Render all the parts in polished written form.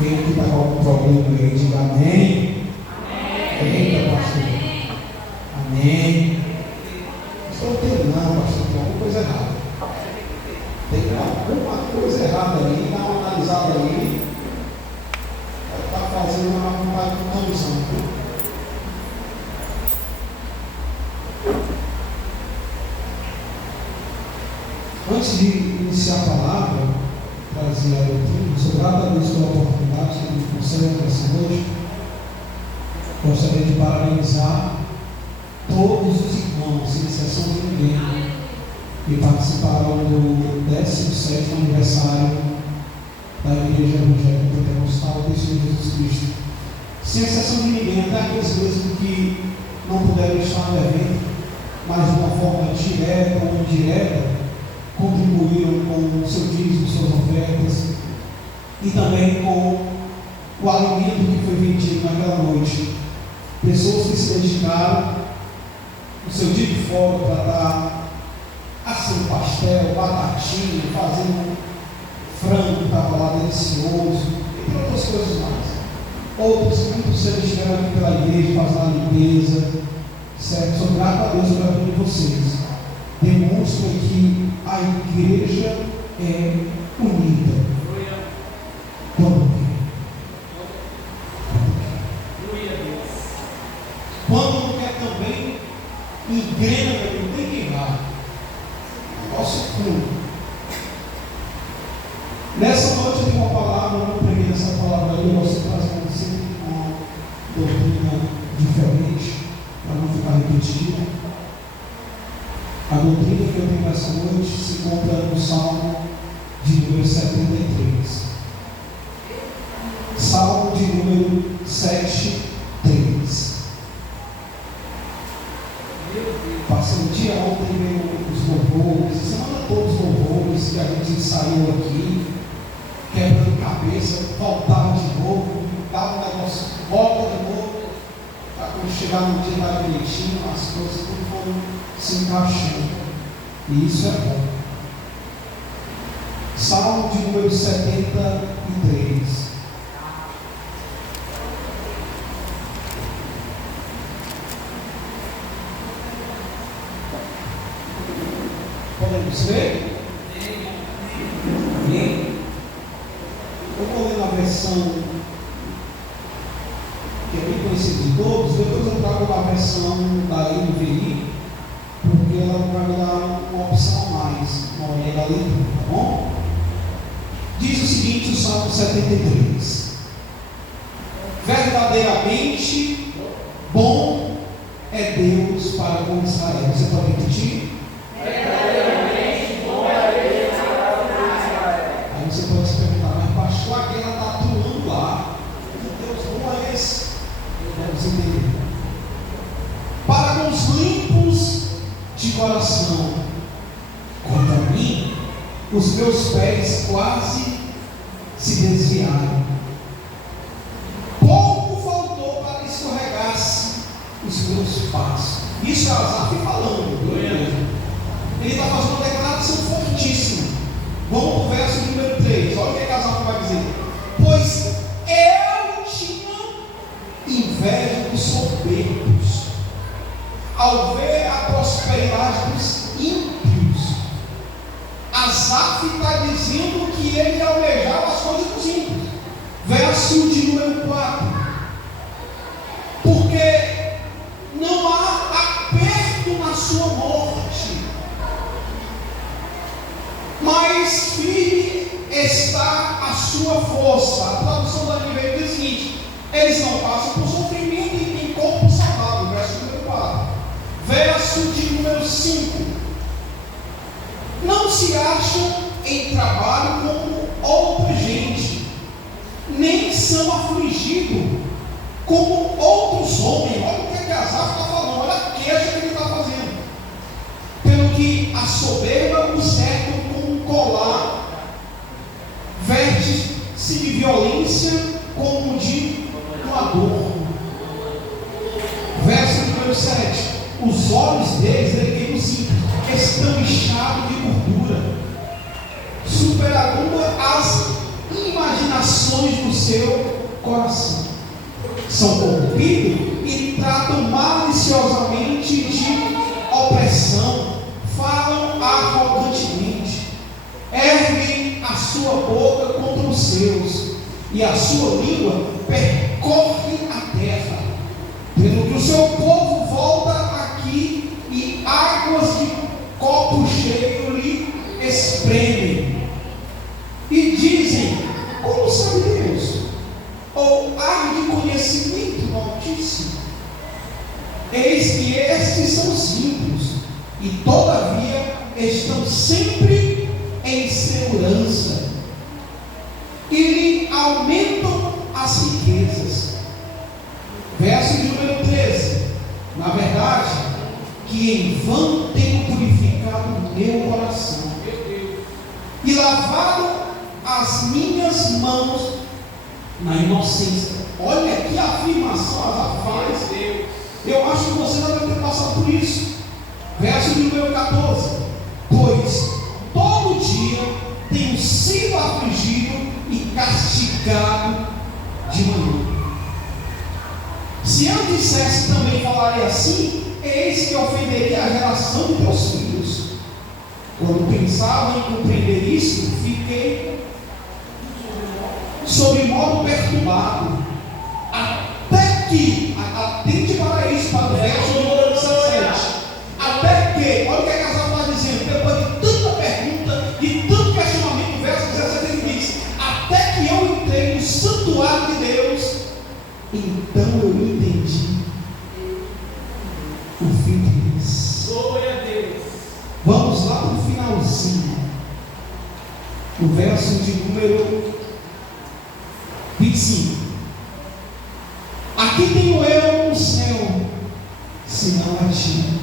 Quem aqui está com algum problema aí, diga amém. Eita, pastor. Amém. Estou terminando, pastor, tem alguma coisa errada. Tem alguma coisa errada aí, dá uma analisada aí. Está fazendo uma condição. Antes de iniciar a palavra, trazer a doutrina, sou grato a Deus pela oportunidade que Ele concede essa noite. Gostaria de parabenizar todos os irmãos, sem exceção de ninguém, que participaram do 17º aniversário da Igreja Evangélica Pentecostal do Senhor Jesus Cristo. Sem exceção de ninguém, até aqueles mesmos que não puderam estar no evento, mas de uma forma direta ou indireta, contribuíram com o seu dízimo, suas ofertas e também com o alimento que foi vendido naquela noite. Pessoas que se dedicaram o seu dia de folga para dar assim pastel, batatinha, fazendo frango que estava lá delicioso e outras coisas mais. Outros, muitos seres estiveram aqui pela igreja fazendo a limpeza, certo? Sou grato a Deus pela vida de vocês. Demonstra que a igreja é unida. Quando não quer também, engrena, não tem que errar. Negócio puro. Nessa noite eu tenho uma palavra, eu não preguei essa palavra aí, eu gosto de trazer sempre uma doutrina diferente, para não ficar repetida. A doutrina que eu tenho nessa noite se encontra no Salmo de número 73. Salmo de número 73. Passei o dia ontem vendo os louvores, a semana toda os louvores que a gente ensaiou aqui, quebrando cabeça, voltava de novo, dava um negócio, volta de novo, para quando chegar no dia mais direitinho, as coisas tudo foram se encaixando, e isso é bom. Salmo de número 73. Podemos ler? Amém? Eu vou ler na versão que é bem conhecida de todos, depois eu trago a versão da NVI, porque ela vai me dar uma opção a mais na hora da leitura, tá bom? Diz o seguinte, o Salmo 73: verdadeiramente bom é Deus para com Israel. Você pode repetir? Verdadeiramente bom é Deus para com Israel. Aí você pode se perguntar, mas pastor, aqui ela está atuando lá. Que Deus bom é esse? Vamos entender. Para com os limpos de coração, quanto a mim, os meus pés quase se desviaram. Pouco faltou para que escorregasse os meus passos. Isso é Asaf falando. Ele está fazendo uma declaração fortíssima. Vamos para o verso número 3. Olha o que Asaf vai dizer. Pois eu tinha inveja dos soberbos ao ver a prosperidade dos ímpios. Asaf está dizendo que ele almejava as coisas dos ímpios. Verso de número 4. Porque não há aperto na sua morte, mas firme está a sua força. A tradução da Bíblia diz o seguinte: eles não passam por sofrimento e têm corpo saudável. Verso número 4. Verso de número 5. Não se acham em trabalho como outra gente, nem são afligidos como outros homens. Olha o que Asaf está falando, olha a queixa que ele está fazendo. Pelo que a soberba o cercam com um colar, veste-se de violência como de um adorno. Verso número 7. Os olhos deles, ele estão inchados de gordura, superando as imaginações maquinações do seu coração. São corrompidos e tratam maliciosamente de opressão, falam arrogantemente, erguem a sua boca contra os seus, e a sua língua percorre a terra, pelo que o seu povo volta aqui e águas de copo cheio lhe espremem, e dizem: como sabe Deus? Ou há de conhecimento do Altíssimo? Eis que estes são simples, e todavia estão sempre em segurança, e lhe aumentam as riquezas. Verso de número 13: na verdade, que em vão tenho purificado o meu coração, e lavado as minhas mãos na inocência. Olha que afirmação ela faz. Eu acho que você já deve ter passado por isso. Verso de número 14: pois todo dia tenho sido afligido e castigado de manhã. Se eu dissesse também falaria assim, eis que ofenderia a geração de teus filhos. Quando pensava em compreender isso, fiquei sobre modo perturbado, até que, atente para isso, para o verso número 17, até que, olha o que a Casal está dizendo, depois de tanta pergunta, de tanto questionamento, o verso 17 ele diz: até que eu entrei no santuário de Deus, então eu entendi o fim disso. Glória a Deus. Vamos lá para o finalzinho, o verso de número 25: aqui tenho eu o céu, senão a ti,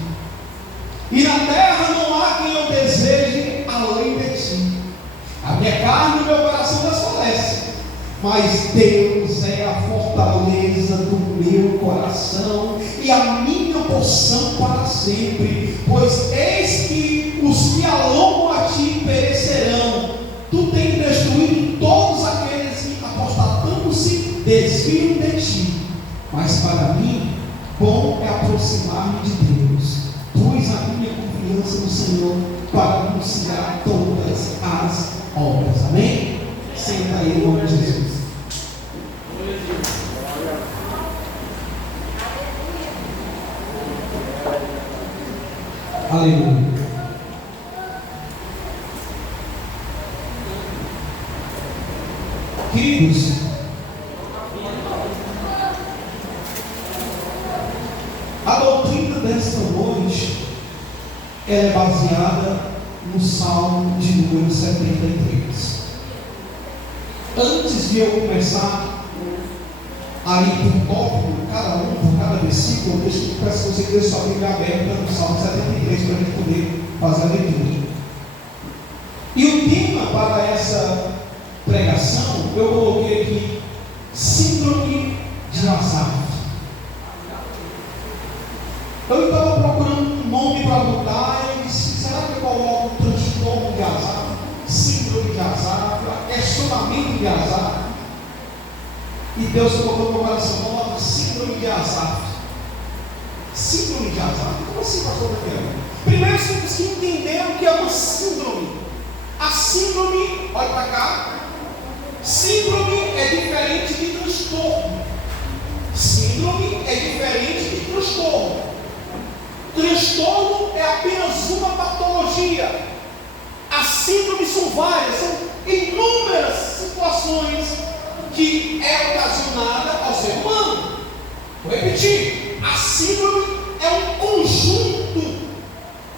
e na terra não há quem eu deseje além de ti. A minha carne e o meu coração desfalecem, mas Deus é a fortaleza do meu coração e a minha porção para sempre. Pois eis que os que alongam a ti perecerão. Tu tens destruído todos aqueles que, apostatando-se, desviam de ti. Mas para mim, bom é aproximar-me de Deus. Pus a minha confiança no Senhor para anunciar todas as obras. Amém? Senta aí em nome de Jesus. Aleluia. Queridos, a doutrina desta noite é baseada no Salmo de número 73. Antes de eu começar a ir por tópico, por cada versículo, eu peço que você deixe sua Bíblia aberta no Salmo 73 para a gente poder fazer a leitura. E o tema para essa pregação, eu coloquei aqui: Síndrome de Asaf. Eu estava procurando um nome para botar e disse: será que eu coloco transtorno de Asaf, síndrome de Asaf, questionamento de Asaf? E Deus colocou no meu coração: coloca síndrome de Asaf. Síndrome de Asaf? Como assim, pastor Daniel? Primeiro, você tem que entender o que é uma síndrome. A síndrome, olha para cá. Síndrome é diferente de transtorno. Síndrome é diferente de transtorno. Transtorno é apenas uma patologia. As síndromes são várias, são inúmeras situações que é ocasionada ao ser humano. Vou repetir: a síndrome é um conjunto,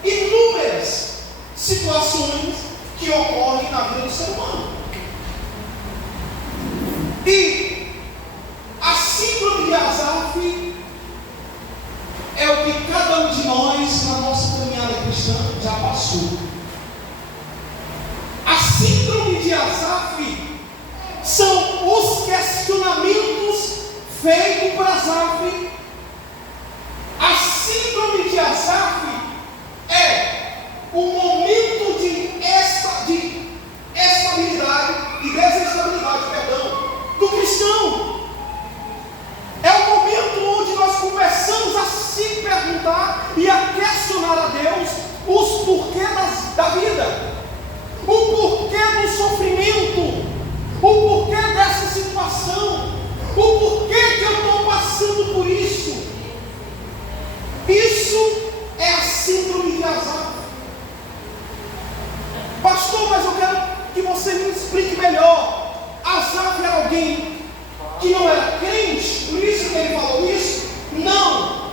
inúmeras situações que ocorrem na vida do ser humano. E a síndrome de Asaf é o que cada um de nós, na nossa caminhada cristã, já passou. A síndrome de Asaf são os questionamentos feitos por Asaf. A síndrome de Asaf é o momento de estabilidade e desestabilidade, do cristão. É o momento onde nós começamos a se perguntar e a questionar a Deus os porquês da vida, o porquê do sofrimento, o porquê dessa situação, o porquê que eu estou passando por isso. Isso é a síndrome de Asaf. Pastor, mas eu quero que você me explique melhor. Asaf era alguém que não era crente, por isso que ele falou isso? Não.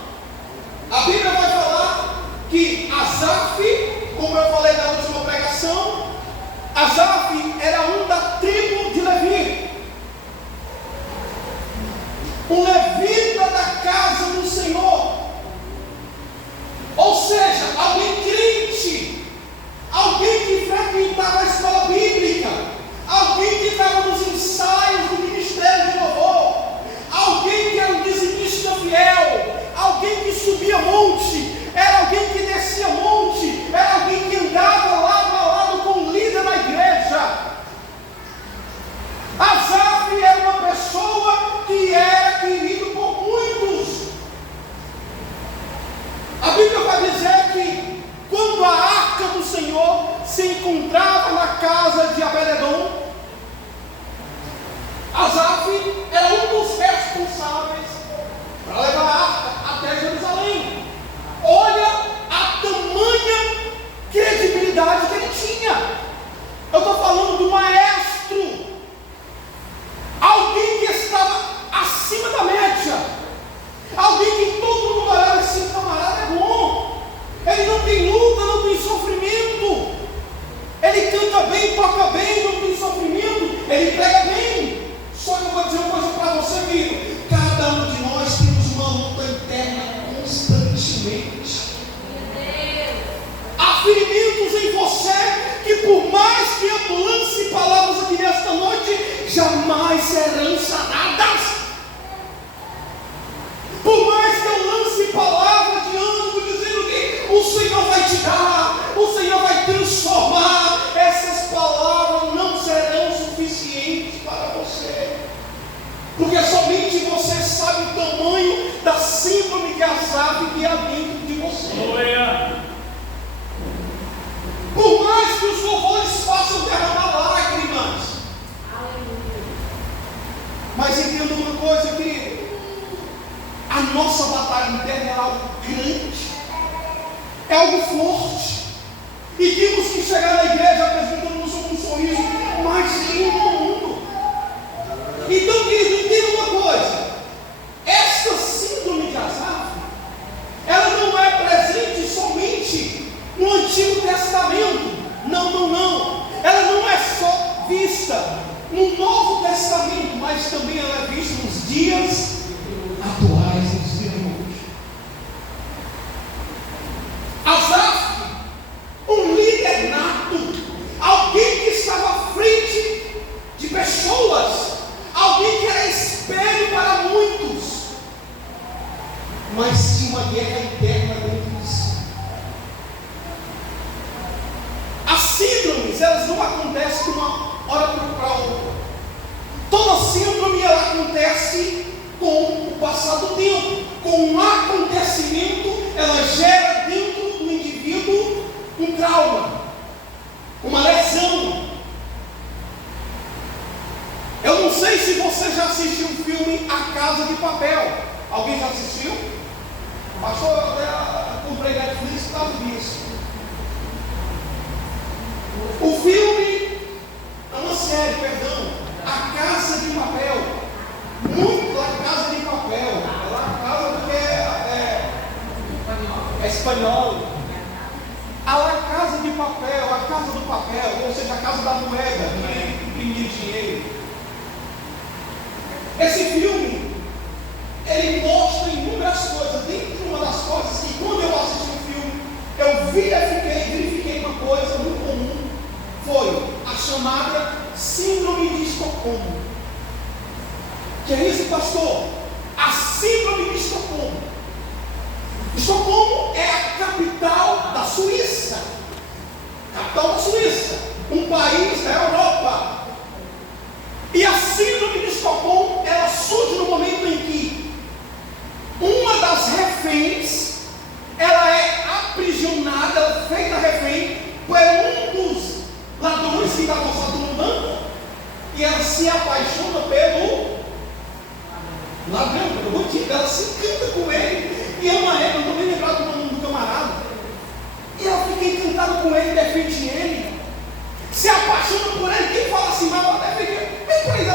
A Bíblia vai falar que Asaf, como eu falei na última pregação, Asaf era um da tribo de Levi, um levita da casa do Senhor, ou seja, alguém crente, alguém que frequentava a escola bíblica, alguém que estava nos ensaios do ministério de louvor, alguém que era um dizimista fiel, alguém que subia monte, era alguém que descia monte, era alguém que andava lado a lado com o líder da igreja. Asaf era uma pessoa que era querido por muitos. A Bíblia vai dizer que quando a arca do Senhor se encontrava na casa de Abededom, Asaf era um dos responsáveis para levar a arca até Jerusalém. Olha a tamanha credibilidade que ele tinha. Eu estou falando do maestro, alguém que estava acima da média, alguém que todo mundo olhava assim: camarada é bom, ele não tem luta, não tem sofrimento, ele canta bem, toca bem, não tem sofrimento, ele prega bem. Só que eu vou dizer uma coisa para você, amigo: cada um de nós temos uma luta interna constantemente. Há ferimentos em você que, por mais que eu lance palavras aqui nesta noite, jamais serão sanadas. Por mais que eu lance palavras de ânimo dizendo que o Senhor vai te dar, o Senhor vai transformar, essas palavras não serão suficientes para você, porque somente você sabe o tamanho da síndrome de Asaf que há dentro de você. Por mais que os louvores façam derramar lágrimas, mas entenda uma coisa, querido: a nossa batalha interna é algo grande, é algo forte, e temos que chegar na igreja apresentando-nos com um sorriso mais lindo do mundo. Então, querido, entenda uma coisa: esta síndrome de Asaf, ela não é presente somente no Antigo Testamento. Não. Ela não é só vista no Novo Testamento, mas também ela é vista nos dias atuais, nos dias de hoje. Asaf, um líder nato, alguém que estava à frente de pessoas, alguém que era espelho para muitos, mas tinha uma guerra interna dentro de si. As síndromes, elas não acontecem de uma hora para outra. Toda síndrome, ela acontece com o passar do tempo, com um acontecimento, ela gera dentro do indivíduo um trauma, uma lesão. Eu não sei se você já assistiu o filme A Casa de Papel. Alguém já assistiu? Pastor, eu até comprei Netflix por causa disso. O filme é uma série, perdão, A Casa de Papel. Muito lá, Casa de Papel. É lá a casa porque é espanhol. A La Casa de Papel, a Casa do Papel, ou seja, a Casa da Moeda, que imprimir dinheiro. Esse filme, ele mostra inúmeras coisas. Dentre uma das coisas que, quando eu assisti o filme, eu verifiquei uma coisa muito comum, foi a chamada Síndrome de Estocolmo. Que é isso, pastor? A Síndrome de Estocolmo. Estocolmo é a capital da Suíça. Capital da Suíça. Um país da Europa. E a Síndrome de Estocolmo se apaixona pelo ladrão, pelo bandido. Ela se encanta com ele e ama ele. Eu não estou nem lembrado do nome do camarada. E ela fica encantada com ele, defende ele, se apaixona por ele. Quem fala assim, mas ela defende ele. Mas por aí, ele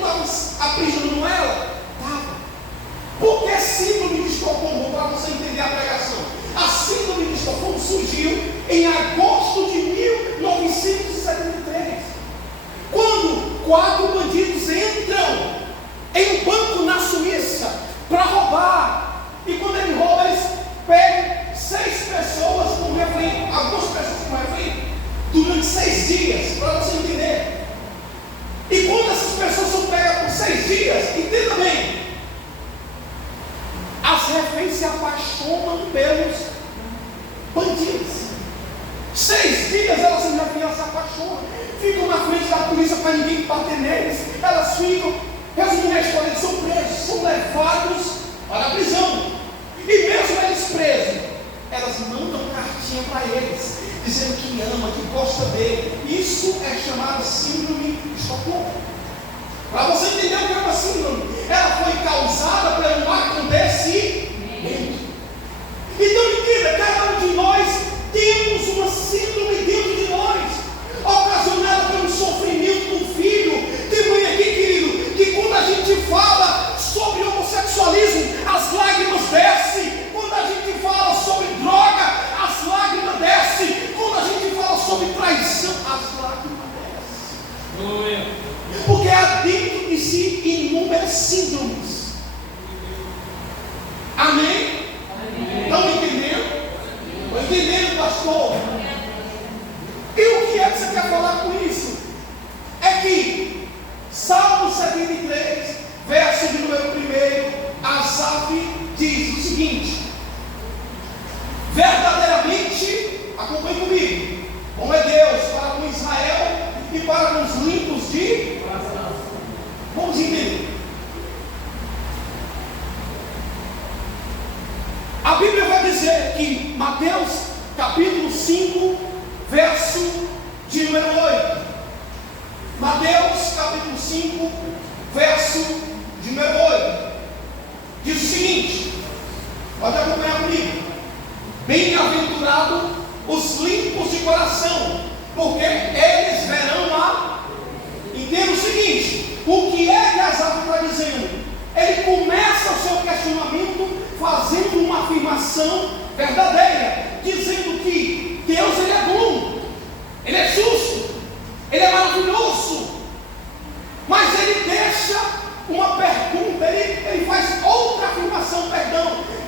não estava aprisionando ela? Estava. Por que síndrome de Estocolmo? Para você entender a pregação. A síndrome de Estocolmo surgiu em agosto de 1973, quando 4 bandidos entram em um banco na Suíça para roubar. E quando ele rouba, eles pegam 6 pessoas com refém, algumas pessoas com refém, durante 6 dias, para você entender. E quando essas pessoas são pegas por 6 dias, entenda bem, as reféns se apaixonam pelos bandidos. 6 dias elas se apaixonam, ficam na frente da polícia para ninguém bater neles. Elas ficam, resumindo a história, eles são presos, são levados para a prisão. E mesmo eles presos, elas mandam cartinha para eles, dizendo que ama, que gosta dele. Isso é chamado síndrome de Estocolmo. Para você entender o que é uma síndrome, ela foi causada pelo acontecimento. Então entenda, cada um de nós temos uma síndrome dentro de nós, ocasionada pelo sofrimento do filho. Tem mãe aqui, querido, que quando a gente fala sobre homossexualismo, as lágrimas descem. Quando a gente fala sobre droga, as lágrimas descem. Quando a gente fala sobre traição, as lágrimas descem. Porque há dentro de si inúmeras síndromes. Amém? Estão entendendo? Estão entendendo, pastor? E o que é que você quer falar com isso? É que Salmo 73, verso de número 1, Asaf diz o seguinte: verdadeiramente, acompanhe comigo, bom é Deus para com Israel e para com os limpos de coração. Vamos entender. A Bíblia vai dizer que Mateus capítulo 5, verso de número 8. Mateus capítulo 5, verso de número 8. Diz o seguinte, pode acompanhar comigo: bem-aventurado os limpos de coração, porque eles verão a. Entenda o seguinte: o que é que Asaf está dizendo? Ele começa o seu questionamento fazendo uma afirmação verdadeira, dizendo que Deus ele é bom, ele é justo, ele é maravilhoso. Mas ele deixa uma pergunta, ele faz outra afirmação,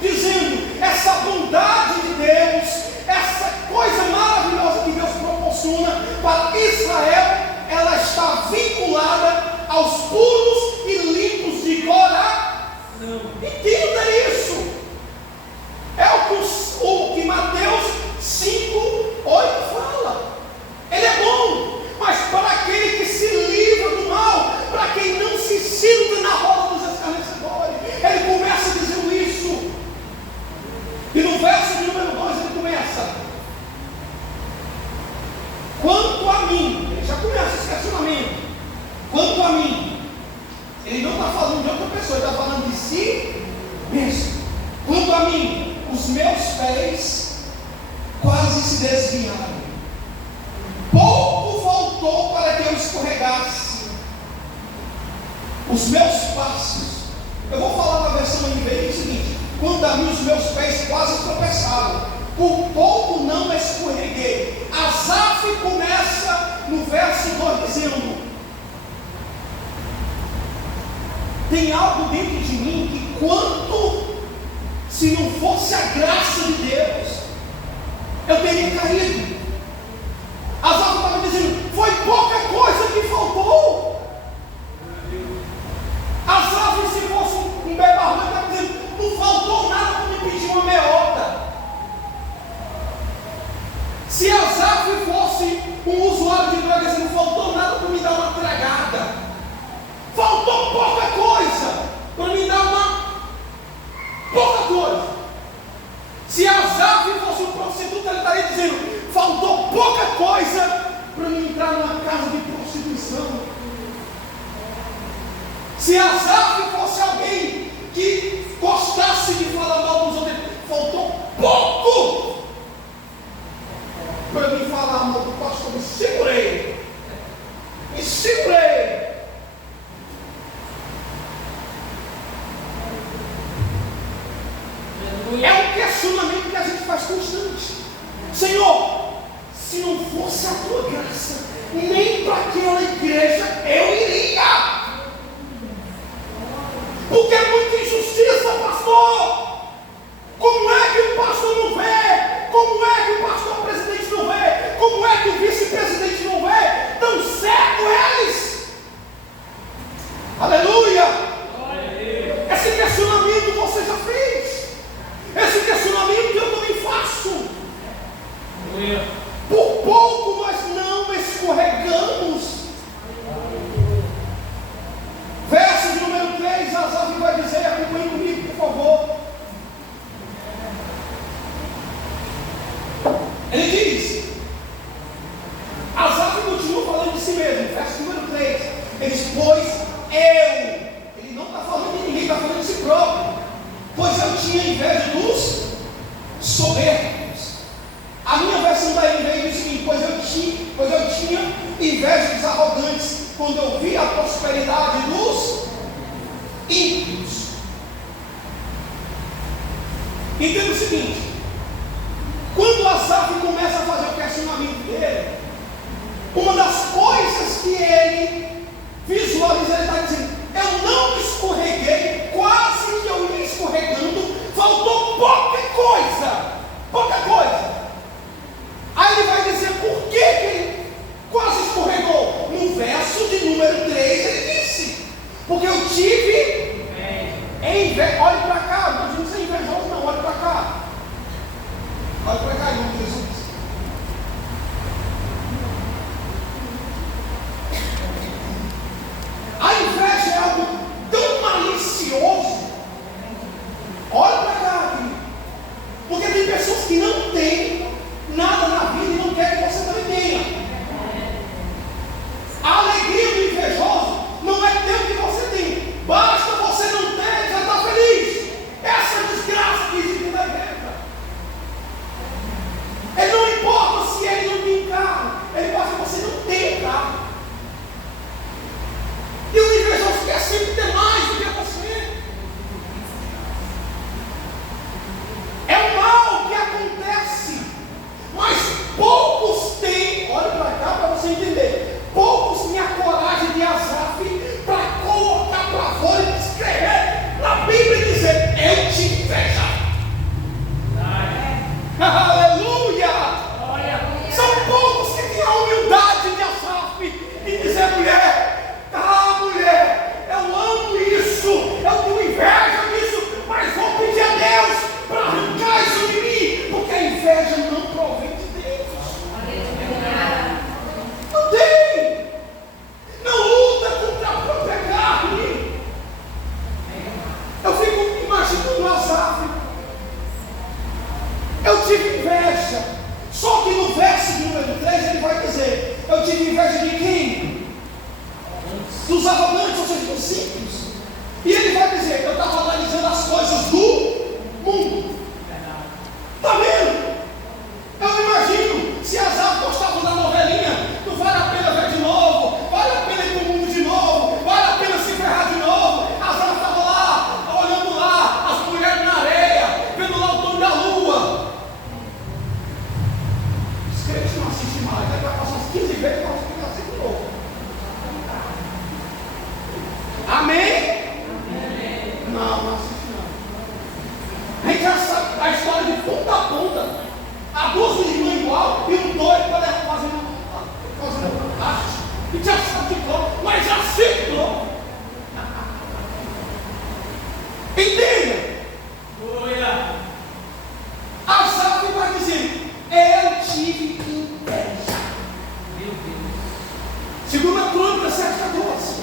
dizendo: essa bondade de Deus, essa coisa maravilhosa que Deus proporciona para Israel, ela está vinculada aos puros e limpos de coração. Entenda isso. É o que Mateus 5:8 fala. Ele é bom, mas para aquele que se livra do mal, para quem não se sinta na roda dos escarnecedores, ele começa dizendo isso. E no verso de número 2 ele começa: quanto a mim, ele já começa esse questionamento. Quanto a mim, ele não está falando de outra pessoa, ele está falando de si mesmo. Quanto a mim, os meus pés quase se desviaram. Pouco faltou para que eu escorregasse. Os meus passos, eu vou falar na versão NVI o seguinte: quanto a mim, os meus pés quase tropeçaram, por pouco não escorreguei. Asaf começa no verso 2 dizendo: tem algo dentro de mim que, quanto se não fosse a graça de Deus, eu teria caído. Asaf estava dizendo: foi pouca coisa que faltou. Asaf, se fosse um bebarrão, estava dizendo: não faltou nada para me pedir uma meota. Se Asaf fosse um usuário de drogas, não faltou nada para me dar uma tragada. Faltou pouca coisa para me dar uma pouca coisa. Se Asaf fosse um prostituto, ele estaria dizendo: faltou Se Asaf fosse alguém que gostasse de falar mal dos outros, faltou pouco para mim falar mal do pastor. Me segurei. É um questionamento que a gente faz constante. Senhor, se não fosse a tua graça, nem para aquela igreja eu iria. Porque é muita injustiça, pastor. Como é que o pastor não vê? Como é que o pastor presidente não vê? Como é que o vice-presidente não vê? Tão cego eles. Aleluia. Esse questionamento você já fez. Esse questionamento eu também faço. Por pouco nós não escorregamos. Verso de número 3, Asaf vai dizer, acompanhe comigo, por favor. Ele diz, Asaf continua falando de si mesmo, verso número 3, ele diz, ele não está falando de ninguém, está falando de si próprio, pois eu tinha inveja dos soberbos. A minha versão da NVI diz o seguinte, pois eu tinha inveja dos arrogantes, quando eu vi a prosperidade dos ímpios. Entenda o seguinte, quando Asaf começa a fazer o questionamento dele, uma das coisas que ele visualiza, ele está dizendo, eu não escorreguei, quase que eu ia escorregando, faltou pouca coisa. Aí ele vai dizer por que ele quase escorregou. No verso de número 3 ele disse, porque eu tive inveja. Olhe para cá, não estou dizendo ser invejoso não, olhe para cá. Olhe para cá, em nome de Jesus. A inveja é algo tão malicioso. Olha para cá, filho. Porque tem pessoas que não têm nada na vida e não querem que você também tenha. A alegria do invejoso não é ter o que você tem. Basta você não ter e já está feliz. Essa é a desgraça que existe na igreja. Ele não importa se ele não tem carro, ele importa que você não tem carro. E o invejoso quer sempre ter mais do que você. É um mal que acontece, mas poucos têm, olha para cá para você entender, poucos têm a coragem de Asaf para colocar para fora e escrever na Bíblia e dizer, eu te invejo. Aleluia! São poucos que têm a humildade de Asaf e dizer, mulher, eu amo isso, eu tenho inveja disso, mas vou pedir a Deus para arrancar isso de mim, porque a inveja não provém de Deus. Não tem, não luta contra a própria carne. Eu fico imaginando Asaf, eu tive inveja, só que no verso de número 3 ele vai dizer, eu tive inveja de quem? Dos arrogantes, ou seja, dos simples. E ele vai dizer, eu estava analisando as coisas do mundo. Está vendo? Eu imagino, se Asaf gostava da novelinha, não vale a pena ver de novo, vale a pena ir para o mundo de novo, vale a pena se ferrar de novo. Asaf estava lá, olhando lá, as mulheres na areia, vendo lá o tom da lua. Os crentes não assistem mais, vai passar uns 15 vezes para você assistir de novo. Amém? Não assiste não. A gente já sabe a história de ponta a ponta. Há duas irmãs igual e um doido para fazendo arte. E já sabe de cor, mas já citou. Entenda? Asaf vai dizer, eu tive inveja. Meu Deus. Segunda Crônica 7:14.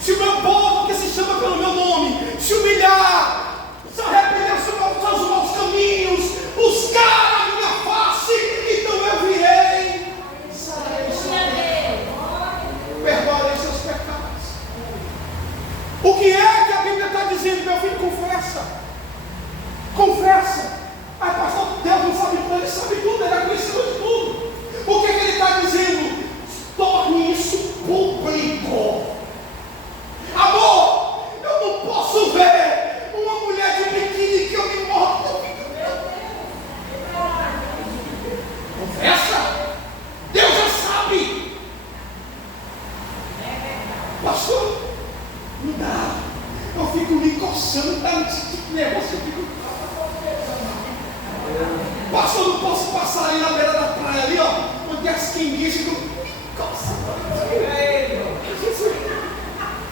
Se o meu povo que se chama pelo meu nome se humilhar, se arrepender dos seus maus caminhos, buscar a minha face, então eu virei e sarei o seu Deus. Perdoarei seus pecados. dizendo: meu filho, confessa. Confessa. Mas pastor, Deus não sabe tudo, Ele sabe tudo, Ele é conhecedor de tudo. O que Ele está dizendo? Torne isso público. Amor, eu não posso ver uma mulher de biquíni que eu me morro. Confessa. Deus já sabe. Pastor, não dá. Eu fico me coçando, tá nesse negócio, eu fico. Pastor, não posso passar ali na beira da praia ali, ó, onde as quinguices ficam me coçando.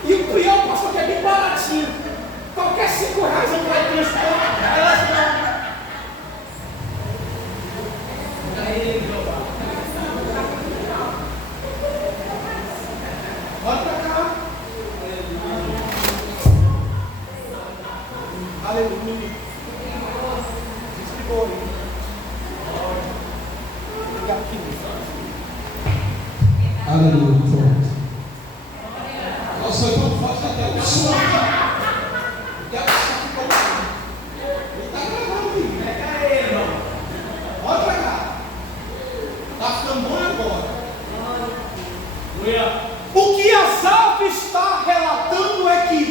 E o pior, pastor, que é bem baratinho. Qualquer R$5 não vai transportar. Elas não. Olha pra cá. Aleluia. Explicou aí. Aleluia. Pronto. Nossa, foi tão forte até o som. Já ficou. Ele está gravando aí. Pega ele, irmão. Olha pra cá. Está ficando bom agora. O que Asaf está relatando é que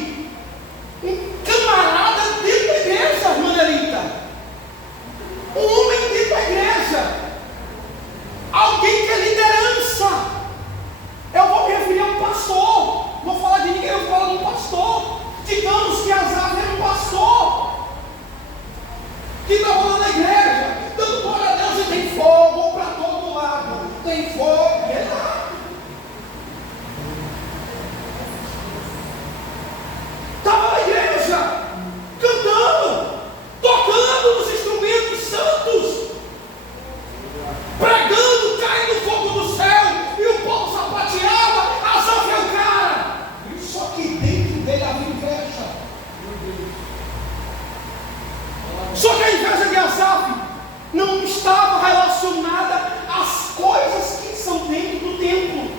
um camarada dentro da igreja, irmã Nerita, um homem dentro da igreja, alguém que é liderança. Eu vou me referir a um pastor. Vou falar de ninguém, eu vou falar de um pastor. Digamos que Asaf era um pastor que estava lá na igreja, dando glória a Deus, e tem fogo para todo lado. Tem fogo, e ele lá. Estava na igreja, cantando, tocando os instrumentos santos, pregando, caindo fogo do céu, e o povo sapateava. Asaf é o cara. Só que dentro dele havia inveja. Só que a inveja de Asaf não estava relacionada às coisas que são dentro do templo,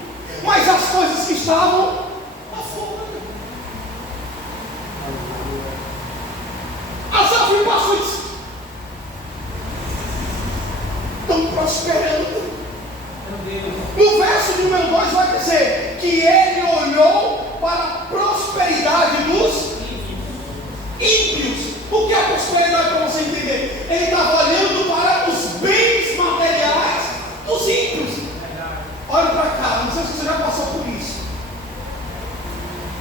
mas às coisas que estavam lá fora. Asaf passou e disse: estão prosperando. No verso número 2 vai dizer que ele olhou para a prosperidade dos ímpios. O que é a prosperidade, para você entender? Ele estava olhando para os bens materiais dos ímpios. Olha para cá, não sei se você já passou por isso.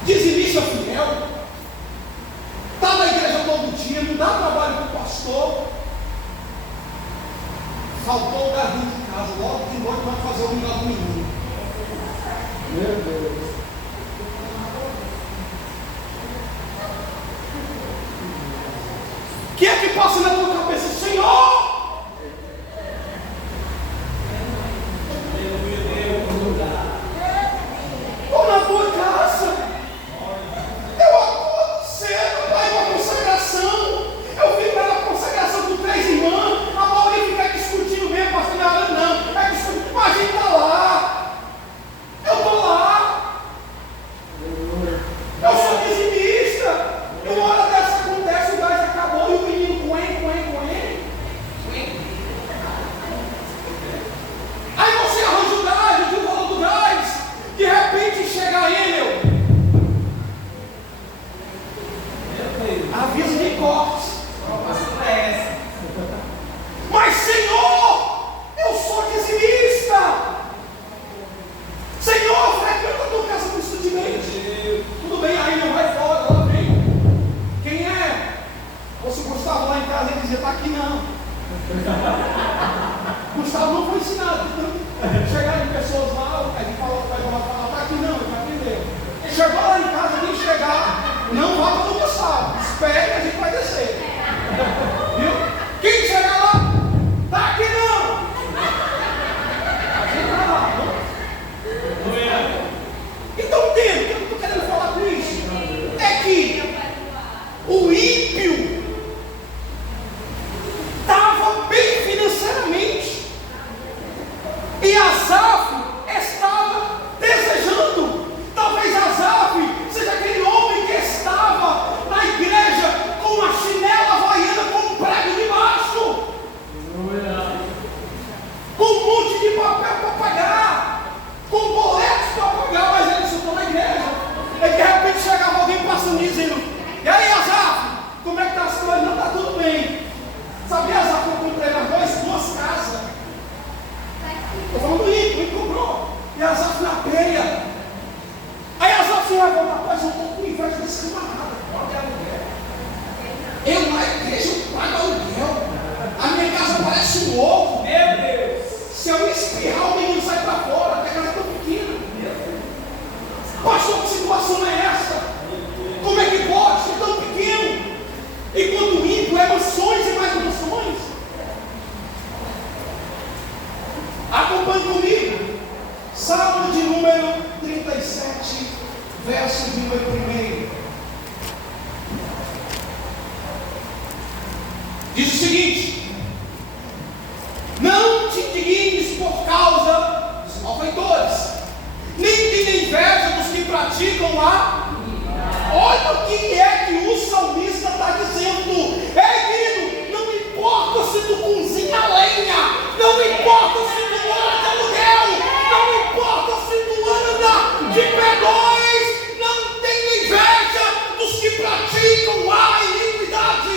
Dizimista fiel, está na igreja todo dia, não dá trabalho para o pastor. Faltou o garrinho de casa, logo de noite vai fazer o mingau do menino. Meu Deus. O que é que passa na tua cabeça? Senhor! Ou na tua casa? Eu acordo cedo, vai para a consagração. Eu vim para a consagração com 3 irmãs. A maioria fica discutindo mesmo, pastor, não, é discutindo. Mas a gente está lá. Eu estou lá. Se eu espirrar, o menino sai para fora, porque a casa é tão pequena. Pastor, que situação é essa? Como é que pode ser tão pequeno? Enquanto o ímpio é mansões e mais mansões. Acompanhe comigo. Salmo de número 37, verso de número 1. Diz o seguinte: não te indignes por causa dos malfeitores, nem tenha inveja dos que praticam a. Olha o que é que o salmista está dizendo. Ei, querido, não importa se tu cozinha lenha, não importa se tu anda de aluguel, não importa se tu anda de P2, não tenha inveja dos que praticam a iniquidade.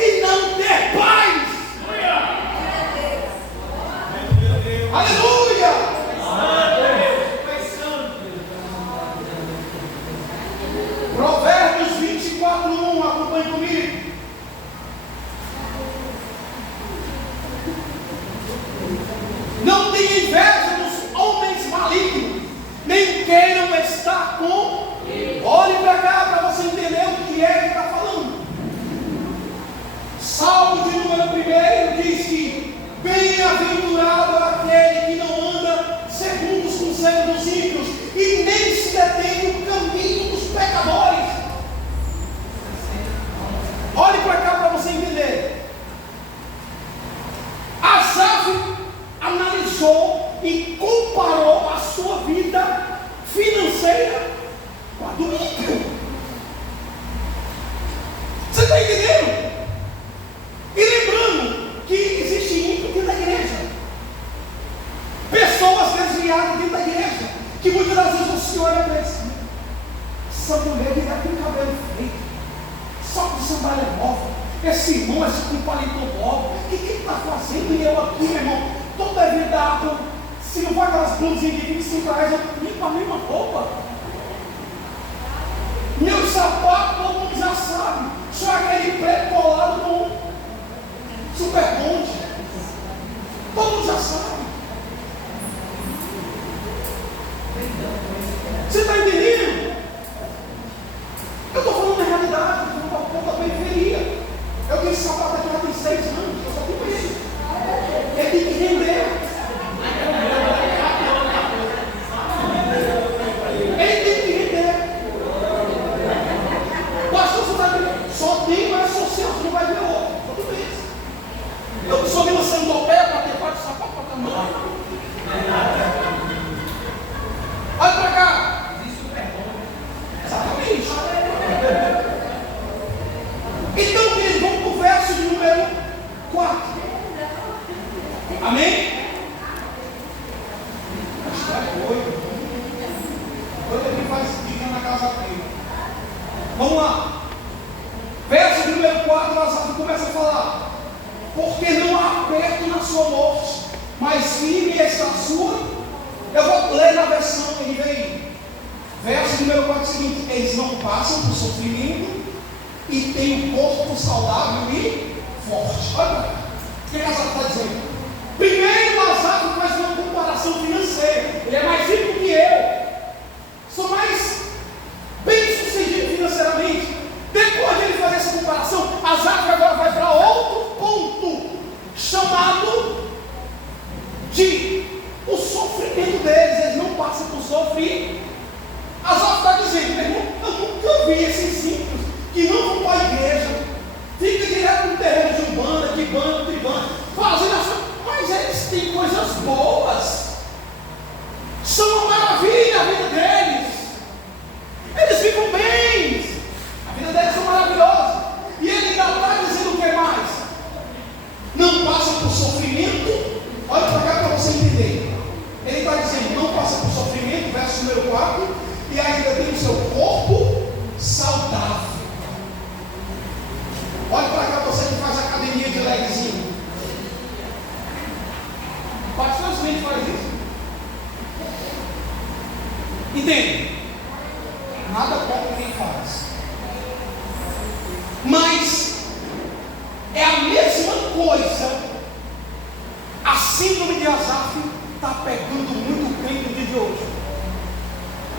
E não ter paz. Aleluia. Provérbios 24:1, acompanhe comigo. Não tenha inveja dos homens malignos, nem queiram estar com. Olhe para cá para você entender o que é que está falando. Salmo de número 1 diz que bem-aventurado aquele que não anda segundo os conselhos dos ímpios e nem se detém no caminho dos pecadores. Olhe para cá para você entender. Asaf analisou e comparou a sua vida financeira com a do ímpio. Você está entendendo? E lembrando que existe ímpio dentro da igreja, pessoas desviadas dentro da igreja, que muitas das vezes o Senhor olha para esse, essa mulher que está com o cabelo feito, só com sandália nova, esse irmão, esse com paletó novo, o que ele está fazendo? E eu aqui, meu irmão, toda a vida, se não vai aquelas blusinhas de 25 reais, eu limpo a mesma roupa. Meu sapato, todo mundo já sabe, só aquele preto colado com super bonde. Todo mundo já sabe. Você está entendendo? Eu estou falando da realidade, eu estou falando da periferia. Eu tenho esse sapato aqui já tem 6 anos, eu só tenho ele. Ele tem que render. Ele tem que render. Pastor, você vai ver, só tem mais social, você não vai ver outro. Tudo bem. Eu sou de uma sandopeia para ter 4 sapatos para tamanho. Olha para cá. Exatamente. Então, queridos, vamos para o verso de número 4. Amém? Acho que é doido. Doido que faz dica na casa dele. Vamos lá. Verso de número 4, Asaf começa a falar: porque não há aperto na sua morte, mas firme está a sua. Eu vou ler na versão NVI. Verso número 4 é o seguinte: eles não passam por sofrimento e têm um corpo saudável e forte. Olha para cá. O que Asaf está dizendo? Primeiro, Asaf faz uma comparação financeira. Ele é mais rico que eu. Sou mais bem sucedido financeiramente. Depois de ele fazer essa comparação, Asaf agora vai para outro ponto, chamado de o sofrimento deles. Eles não passam por sofrer. Asaf está dizendo: meu irmão, eu nunca vi esses ímpios que não vão para a igreja, fica direto no terreno de umbanda, de banda, tribanda, fazendo essa. Mas eles têm coisas boas, são uma maravilha a vida deles. Entende? Nada contra quem faz. Mas é a mesma coisa. A síndrome de Asaf está pegando muito crente no dia de hoje.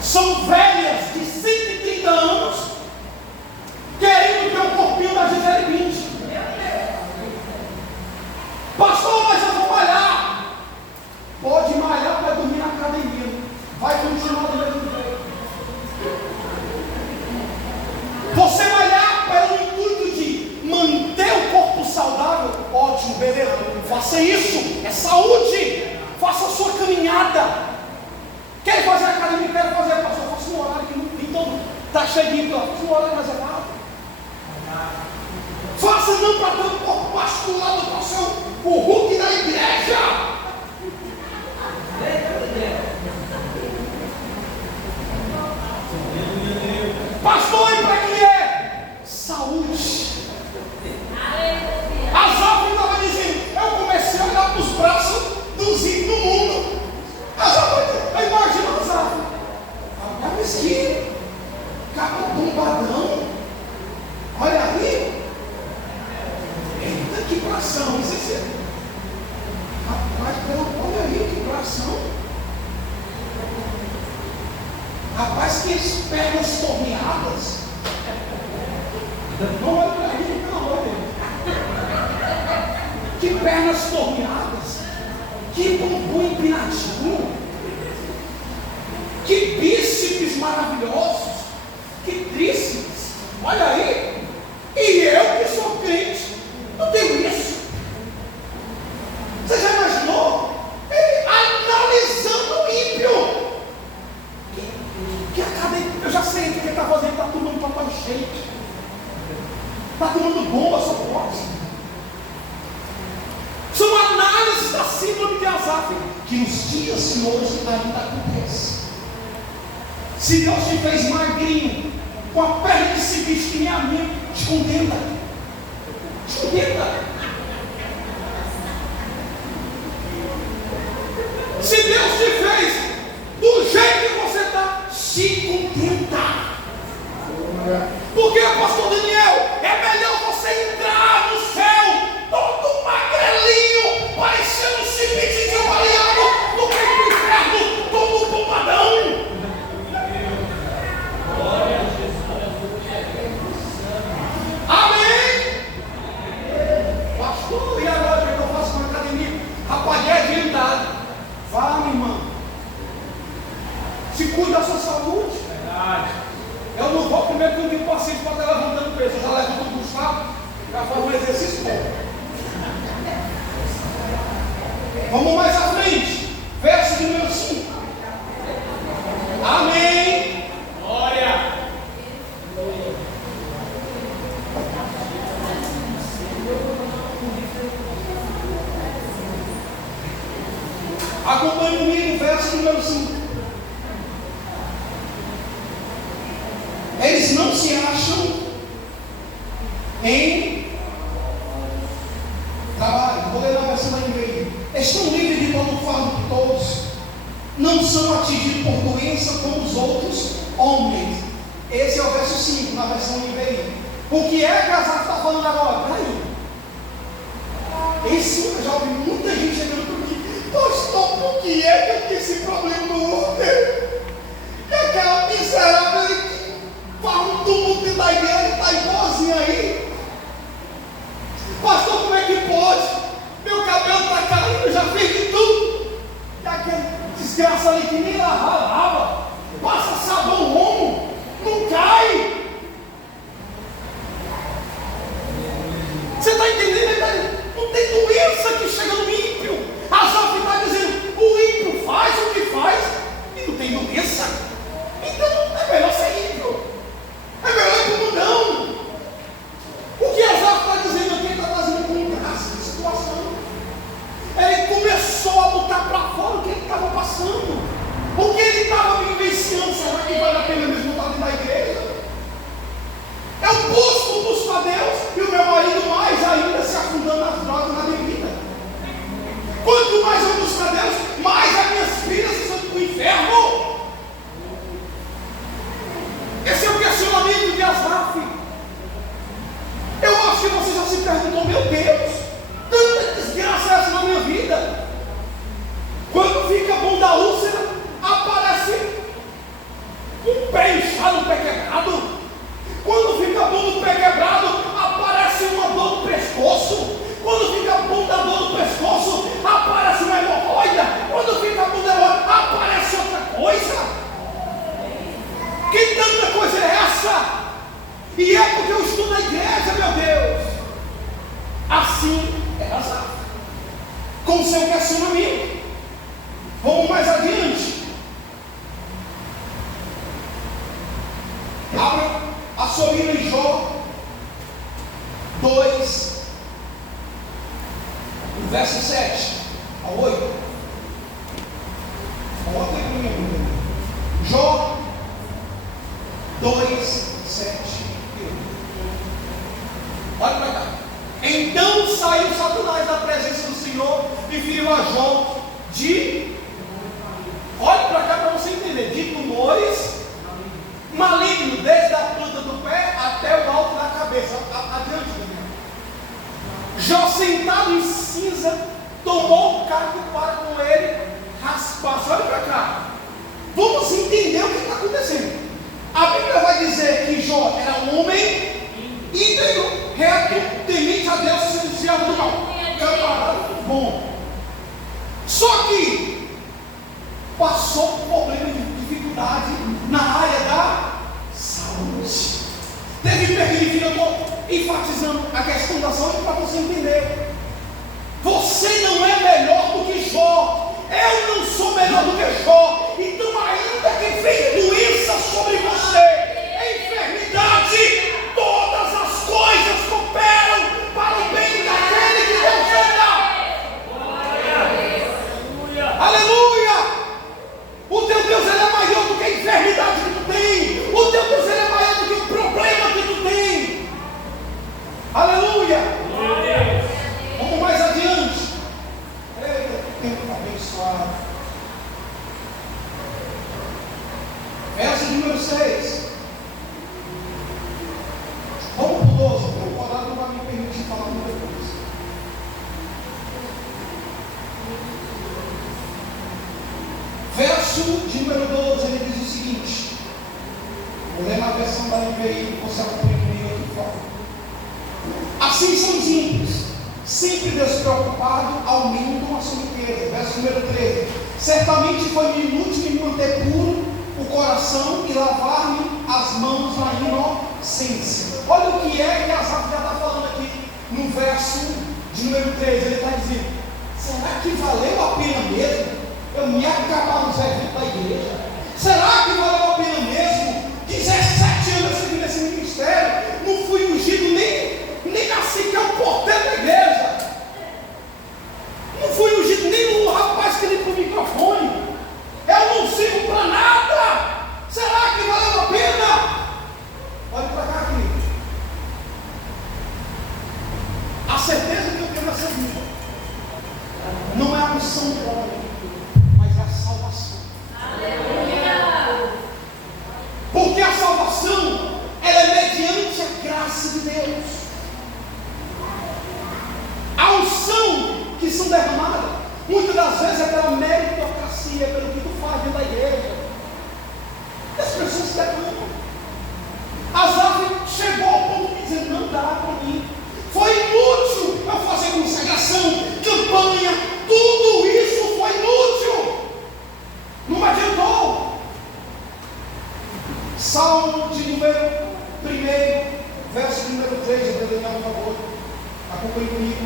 São velhas de 130 anos querendo ter o corpinho da Gisele Bündchen. Pastor, mas eu vou malhar. Pode malhar para dormir na academia. Vai continuar do mesmo jeito. Você malhar pelo intuito de manter o corpo saudável, ótimo, beleza. Faça isso, é saúde. Faça a sua caminhada. Quer fazer academia? Quero fazer, pastor. Faça um horário que não tem todo. Está cheio de lá. Faça um horário reservado. Faça não para ter um corpo masculado para ser o Hulk da igreja. Pastor, e para que é? Saúde. Asaf estava dizendo, eu comecei a olhar para os braços dos ímpios do mundo. Eu imagino Asaf. É mesquinho. Cara bombadão. Olha aí. Eita, que bração. Rapaz, olha aí, que bração. Rapaz, que pernas torneadas. Não olha para mim, pelo amor de Deus. Que pernas torneadas. Que bumbum empinadinho. Que bíceps maravilhosos. Que tríceps. Olha aí. E eu que sou crente, não tenho isso. Você já imaginou? Ele analisando o ímpio. Que academia, eu já sei o que ele está fazendo, está tomando papai shake, está tomando bomba, só pode. São análises da síndrome de Asaf, que nos dias de hoje ainda acontece. Se Deus te fez magrinho, com a perna de ciclista que nem a minha, te contenta. Te contenta. Se Deus te fez do jeito que você está, se contenta. Porque, pastor Daniel, é melhor você entrar no céu todo magrelinho, parecendo um cipite de um baleado, do que ir pro inferno todo bombadão. Amém? Pastor, e agora que eu faço na academia? Rapaz, é adiantado. Vá, minha irmã. Se cuida da sua saúde. Verdade. Eu não vou primeiro que eu tenho paciente para estar levantando peso. Eu já levo tudo no saco, já faço um exercício bom. Vamos mais à frente. Verso número 5. Amém. Glória. Acompanhe comigo o verso número 5. Eles não se acham em trabalho. Vou ler na versão da NVI. Estão livres de todo o fardo de todos. Não são atingidos por doença como os outros homens. Esse é o verso 5 na versão NVI. O que é que Asaf está falando agora? Peraí. Esse eu já ouvi muita gente chegando para mim. Pastor, por que é que eu tenho esse problema no útero? E aquela miserável que faz um tumulto da igreja e está igualzinho aí. Pastor, como é que pode? Meu cabelo está caindo, já fiz de tudo. E aquele desgraça ali que nem lava, passa sabão homo, não cai. Você está entendendo? Não tem doença que chega no ímpio. Asaf está dizendo, o ímpio faz o que faz e não tem doença. Então é melhor ser ímpio. É melhor ir para o mundão. perguntou: meu Deus, tanta desgraça é essa na minha vida? Quando fica bom da úlcera, aparece um pé inchado, um pé quebrado. Quando fica bom do pé quebrado, aparece uma dor no pescoço. Quando fica bom da dor no pescoço, aparece uma hemorroida. Quando fica bom da hemorroida, aparece outra coisa. Que tanta coisa é essa? E é porque eu estou na igreja, meu Deus. Assim é Asaf, com seu questionamento. Vamos mais adiante. Abra a sua Bíblia em Jó 2, verso 7 a 8. Coloca aí para mim. Jó 2, 7 e 8. Olha para cá. Então saiu Satanás da presença do Senhor e feriu a Jó olha para cá para você entender, de tumores malignos, desde a planta do pé até o alto da cabeça. Adiante, Daniel. Jó, sentado em cinza, tomou o caco para com ele raspar. Olha para cá. Vamos entender o que está acontecendo. A Bíblia vai dizer que Jó era um homem íntegro, reto, temente a Deus, se desviava do mal. Camarada bom. Só que passou por problema de dificuldade na área da saúde. Teve perda de vida. Eu estou enfatizando a questão da saúde para você entender. Você não é melhor do que Jó. Eu não sou melhor do que Jó. Então, ainda que venha doença sobre você, enfermidade, todas as coisas cooperam para o bem daquele que Deus ama. Aleluia! O teu Deus, ele é maior do que a enfermidade que tu tem. O teu Deus, ele é maior do que o problema que tu tem. Aleluia! Vamos mais adiante. Eita, que tempo abençoado. Verso número 6. Vamos para o 12. O horário não vai me permitir falar muita coisa. Verso de número 12, ele diz o seguinte. Vou ler na versão da NVI, você acompanha comigo aqui fora. Assim são os ímpios, sempre despreocupados, aumentam a sua riqueza. Verso número 13. Certamente foi-me inútil me manter puro o coração e lavar-me as mãos na inocência. Olha o que é que Asaf já está falando aqui no verso de número 13. Ele está dizendo: será que valeu a pena mesmo eu me acabar nos eventos da igreja? Será que valeu a pena mesmo? 17 anos eu servi nesse ministério, não fui ungido nem assim que é o porteiro da igreja, não fui ungido nem o rapaz que limpa o microfone, eu não sirvo para nada. Será que valeu a pena? Olha para cá, querido. A certeza que eu tenho nessa vida não é a missão do homem, mas é a salvação. Aleluia! Porque a salvação, ela é mediante a graça de Deus. A unção que são derramadas, muitas das vezes é pela meritocracia, pelo que tu faz dentro da igreja. As pessoas se derramam. Asaf chegou ao ponto de dizer: não dá para mim. Foi inútil eu fazer consagração, campanha, tudo isso foi inútil. Não adiantou. Salmo de número 1, verso de número 3, por favor, acompanhe comigo.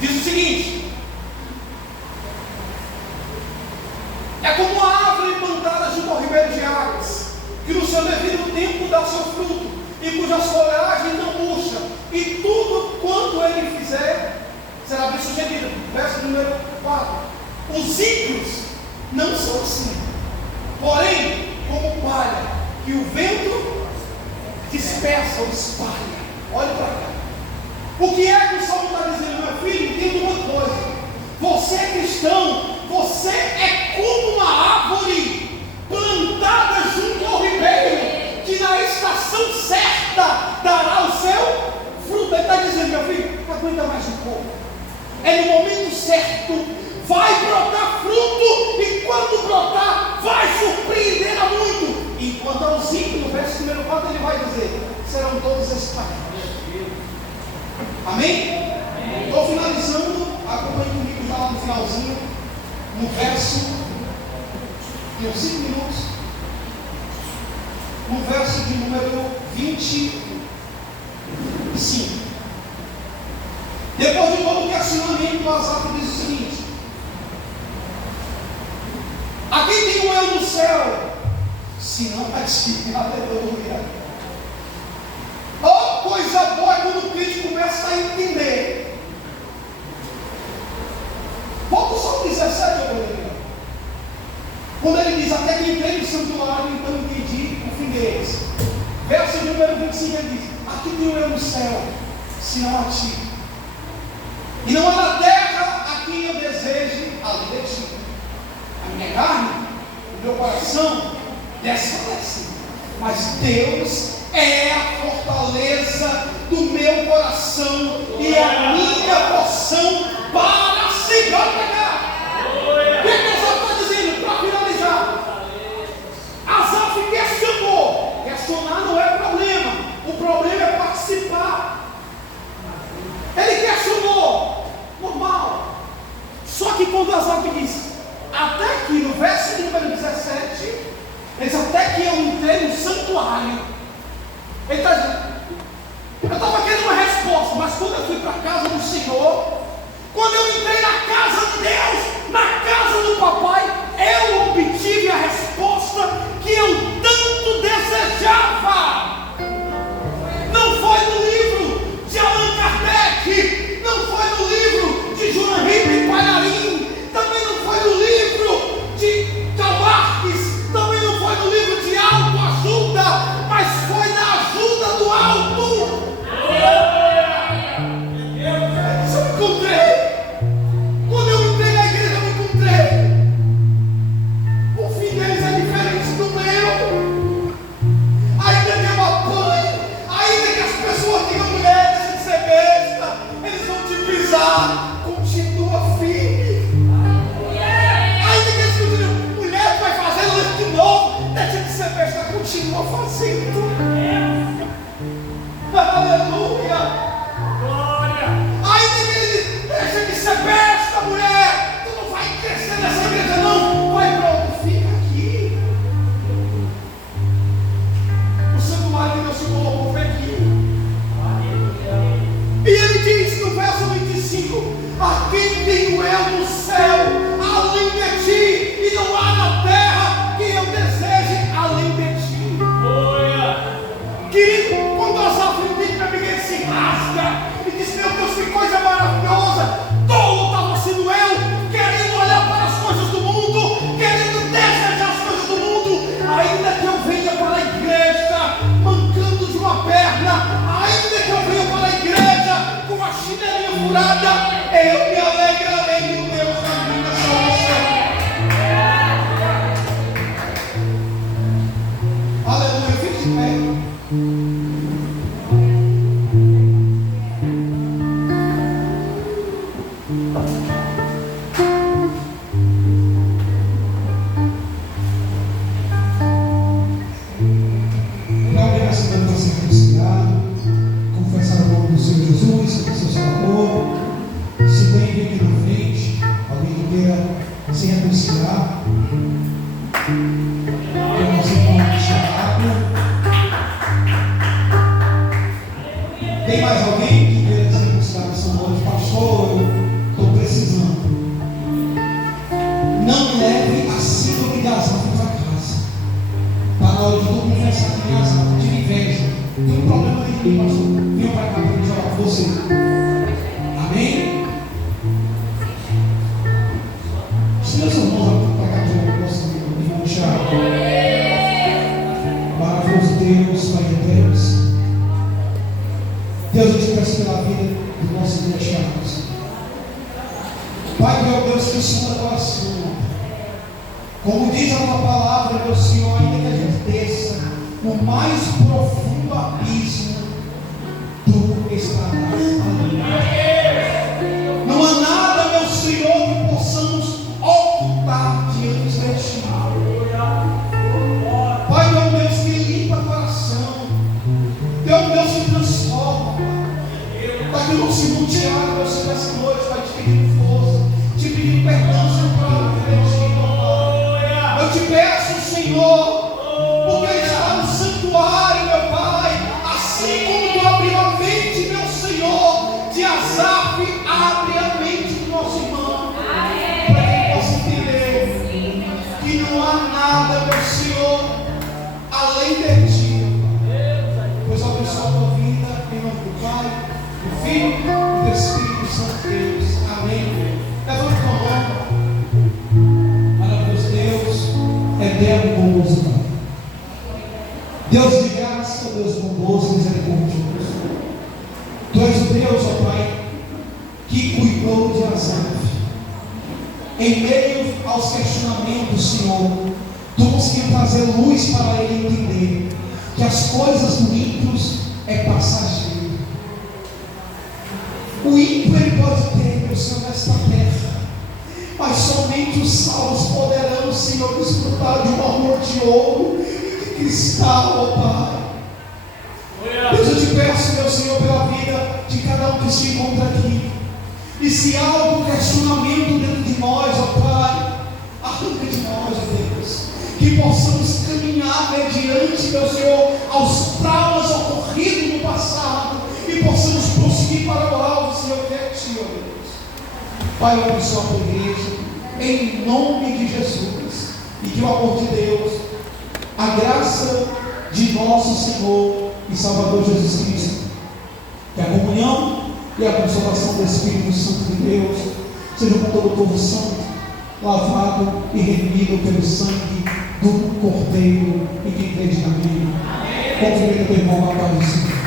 Diz o seguinte: é como a árvore plantada junto ao ribeiro de águas, que no seu devido tempo dá seu fruto, e cujas folhagens não murcha, e tudo quanto ele fizer será bem sucedido. Verso número 4. Os ímpios não são assim, porém, como palha, que o vento dispersa ou espalha. Olha para cá. O que é que o Salmo está dizendo, meu filho? Entenda uma coisa: você é cristão, você é como uma árvore plantada junto ao ribeiro, que na estação certa aguenta mais um pouco. É no momento certo, vai brotar fruto, e quando brotar, vai surpreender a muito. Enquanto aos 5, no verso número 4, ele vai dizer: serão todos escravos. Amém? Estou finalizando, acompanhe comigo já lá no finalzinho, no verso, em 5 minutos, no verso de número 25. Depois de todo o questionamento, Asaf diz o seguinte: a quem tem um eu no céu, se não a ti? Aleluia. Oh, coisa boa é quando o crente começa a entender. Volta só o 17, aleluia. Quando ele diz: até que entrei no santuário, então entendi o fim deles. Verso número 25, ele diz: a quem tem um eu no céu, se não a ti? E não há na terra a quem eu deseje além de ti. A minha carne, o meu coração desfalece, mas Deus é a fortaleza do meu coração e a minha porção para se glorificar. O que Asaf está dizendo para finalizar? Asaf questionou. Questionar não é problema, o problema é participar. Ele questionou, normal. Só que quando Asaf diz, até aqui no verso número 17, ele diz: até que eu entrei no santuário. Ele está dizendo, eu estava querendo uma resposta, mas quando eu fui para a casa do Senhor, quando eu entrei na casa de Deus, na casa do papai, eu obtive a resposta que eu tanto desejava. Não foi no livro de Allan Kardec, não foi no livro de João Henrique Palharim, também não foi no livro de Karl Marx, também não foi no livro de autoajuda, mas foi na ajuda do alto. Isso eu me encontrei. Quando eu entrei na igreja, eu me encontrei. O fim deles é diferente do meu. Ainda que eu apanhe, ainda que as pessoas digam: mulher, deixa de ser besta, eles vão te pisar, continua firme. Ainda que eles digam: mulher, tu vai fazer lanche de novo, deixa de ser besta, continua fazendo. Aleluia. Ainda que ele diz: deixa de ser besta, mulher, tu não vai crescer nessa igreja não, vai pronto, fica aqui. O santuário que Deus te colocou foi aqui. E ele diz no verso 25: a quem tenho eu no céu além de ti, e não há na terra que eu deseje além de ti. Querido, quando Asaf diz para mim, ele se rasga e diz: meu Deus, que coisa maravilhosa. Tolo estava sendo eu, querendo olhar para as coisas do mundo, querendo desejar as coisas do mundo. Ainda que eu venha para a igreja mancando de uma perna, ainda que eu venha para a igreja com a chinelinha furada, eu me alegrarei no Deus da minha salvação. Aleluia, fique de pé. Confessar o nome do Senhor Jesus, que é seu Salvador. Se tem alguém aqui na frente, alguém que queira se reconciliar, eu não sei como Thiago. Tem mais alguém que queira se reconciliar nessa noite? Pastor, eu estou precisando. Não me leve a síndrome de Asaf para casa. Para na hora de eu confessar que minha Asaf tive inveja. Tem um problema dentro de mim, pastor. Venha para cá para me orar por você. Amém? Se meus irmãos para cá de orar, nosso irmão Thiago. Maravilhoso Deus, Pai de Deus. Deus, eu te peço pela vida do nosso Deus Thiago. Pai, meu Deus, que o Senhor é coração. Como diz a tua palavra, meu Senhor, ainda que a gente desça no mais profundo abismo, tu estarás ali. abençoa a tua vida, em nome do Pai, do Filho e do Espírito Santo de Deus. Amém. Levanta tua mão. Maravilhoso Deus, eterno bondoso Pai. Deus de graça, Deus bondoso, misericordioso. Tu és o Deus, ó Pai, que cuidou de Asaf. Em meio aos questionamentos, Senhor, Tu conseguiu trazer luz para ele entender que as coisas do ímpio é passageiro. O ímpio ele pode ter, meu Senhor, nesta terra, mas somente os salvos poderão, Senhor, desfrutar de um amor de ouro e de cristal, ó Pai. Deus, eu te peço, meu Senhor, pela vida de cada um que se encontra aqui. E se há algum questionamento dentro de nós, ó Pai, arranca de nós, ó Deus. Que possamos caminhar mediante, meu Senhor, aos traumas ocorridos no passado. E possamos prosseguir para o alvo, Senhor, que é Ti, ó Deus. Pai, eu abençoe a tua igreja, em nome de Jesus. E que o amor de Deus, a graça de nosso Senhor e Salvador Jesus Cristo, que a comunhão e a consolação do Espírito Santo de Deus sejam com todo o povo santo, lavado e redimido pelo sangue do Cordeiro, e que crê de amém. Cumprimenta teu irmão na paz do Senhor.